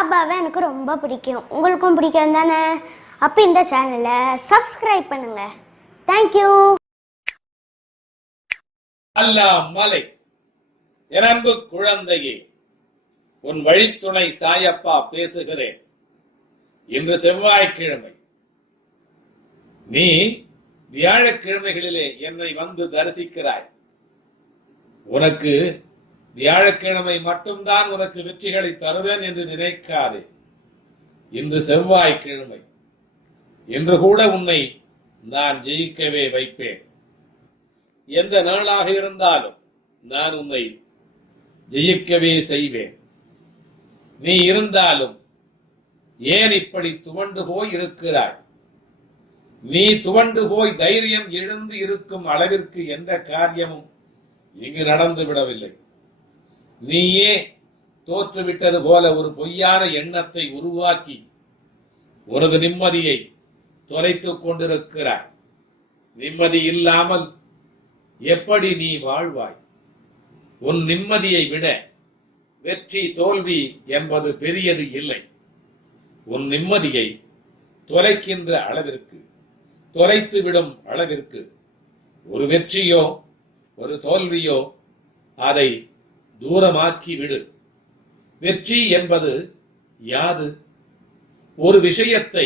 பாபாவை எனக்கு ரொம்ப பிடிக்கும். உங்களுக்கும் பிடிக்கும் தானே? அப்போ இந்த சேனலை சப்ஸ்கிரைப் பண்ணுங்க. தேங்க்யூ. அல்லாஹ் மலை என் அன்பு குழந்தையே, உன் வழித்துணை சாயப்பா பேசுகிறேன். இன்று செவ்வாய்க்கிழமை. நீ வியாழக்கிழமைகளிலே என்னை வந்து தரிசிக்கிறாய். உனக்கு வியாழக்கிழமை மட்டும்தான் உனக்கு வெற்றிகளை தருவேன் என்று நினைக்காதே. இன்று செவ்வாய்க்கிழமை. இன்று கூட உன்னை நான் ஜெயிக்கவே வைப்பேன். எந்த நாளாக இருந்தாலும் நான் உன்னை ஜெயிக்கவே செய்வேன். நீ இருந்தாலும் ஏன் இப்படி துவண்டு போய் இருக்கிறாய்? நீ துவண்டு போய் தைரியம் எழுந்து இருக்கும் அளவிற்கு எந்த காரியமும் இங்கு நடந்து விடவில்லை. நீயே தோற்றுவிட்டது போல ஒரு பொய்யான எண்ணத்தை உருவாக்கி உனது நிம்மதியை தொலைத்துக் கொண்டிருக்கிறாய். நிம்மதி இல்லாமல் எப்படி நீ வாழ்வாய்? உன் நிம்மதியை விட வெற்றி தோல்வி என்பது பெரியது இல்லை. உன் நிம்மதியை தொலைக்கின்ற அளவிற்கு, தொலைத்துவிடும் அளவிற்கு ஒரு வெற்றியோ ஒரு தோல்வியோ அதை தூரமாக்கி விடு. வெற்றி என்பது யாது? ஒரு விஷயத்தை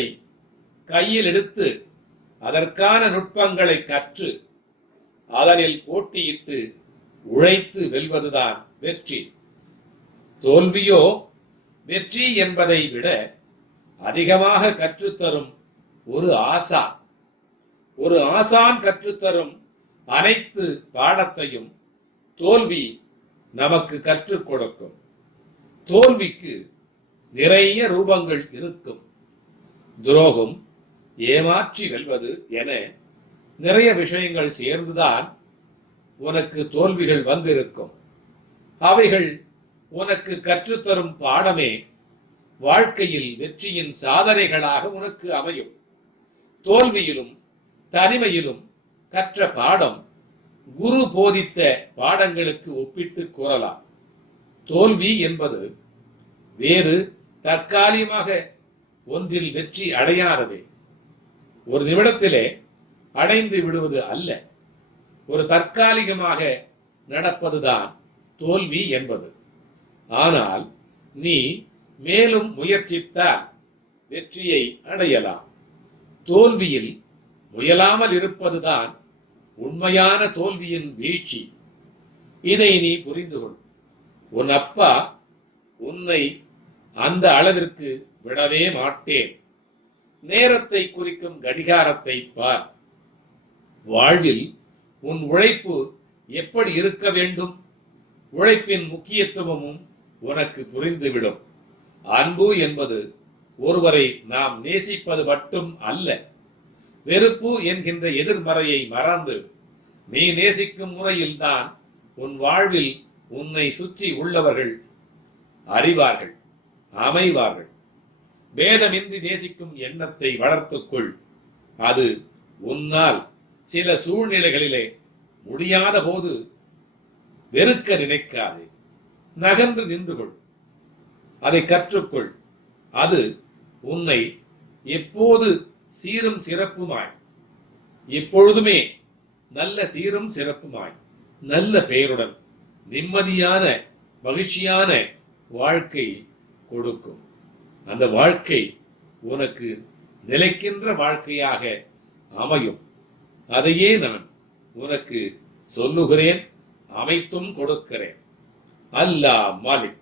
கையில் எடுத்து அதற்கான நுட்பங்களை கற்று அதனில் போட்டியிட்டு உழைத்து வெல்வதுதான் வெற்றி. தோல்வியோ வெற்றி என்பதை விட அதிகமாக கற்றுத்தரும் ஒரு ஆசான். ஒரு ஆசான் கற்றுத்தரும் அனைத்து பாடத்தையும் தோல்வி நமக்கு கற்றுக் கொடுக்கும். தோல்விக்கு நிறைய ரூபங்கள் இருக்கும். துரோகம், ஏமாற்றி வெல்வது என நிறைய விஷயங்கள் சேர்ந்துதான் உனக்கு தோல்விகள் வந்திருக்கும். அவைகள் உனக்கு கற்றுத்தரும் பாடமே வாழ்க்கையில் வெற்றியின் சாதனைகளாக உனக்கு அமையும். தோல்வியிலும் தனிமையிலும் கற்ற பாடம் குரு போதித்த பாடங்களுக்கு ஒப்பிட்டு கூறலாம். தோல்வி என்பது வேறு தற்காலிகமாக ஒன்றில் வெற்றி அடையாததே. ஒரு நிமிடத்திலே அடைந்து விடுவது அல்ல. ஒரு தற்காலிகமாக நடப்பதுதான் தோல்வி என்பது. ஆனால் நீ மேலும் முயற்சித்தால் வெற்றியை அடையலாம். தோல்வியில் முயலாமல் இருப்பதுதான் உண்மையான தோல்வியின் வீழ்ச்சி. இதை நீ புரிந்து கொள். உன் அப்பா உன்னை அந்த அளவிற்கு விடவே மாட்டேன். நேரத்தை குறிக்கும் கடிகாரத்தை பார். வாழ்வில் உன் உழைப்பு எப்படி இருக்க வேண்டும்? உழைப்பின் முக்கியத்துவமும் உனக்கு புரிந்துவிடும். அன்பு என்பது ஒருவரை நாம் நேசிப்பது மட்டும் அல்ல. வெறுப்பு என்கின்ற எதிர்மறையை மறந்து நீ நேசிக்கும் முறையில் தான் உன் வாழ்வில் உன்னை சுற்றி உள்ளவர்கள் அறிவார்கள், அமைவார்கள். பேதமின்றி நேசிக்கும் எண்ணத்தை வளர்த்துக்கொள். அது உன்னால் சில சூழ்நிலைகளிலே முடியாத போது வெறுக்க நினைக்காதே. நகர்ந்து நின்று கொள். அதை கற்றுக்கொள். அது உன்னை எப்போது சீரும் சிறப்புமாய், எப்பொழுதுமே நல்ல சீரும் சிறப்புமாய், நல்ல பெயருடன் நிம்மதியான மகிழ்ச்சியான வாழ்க்கை கொடுக்கும். அந்த வாழ்க்கை உனக்கு நிலைக்கின்ற வாழ்க்கையாக அமையும். அதையே நான் உனக்கு சொல்லுகிறேன், அமைத்தும் கொடுக்கிறேன். அல்லாஹ் மாலிக்.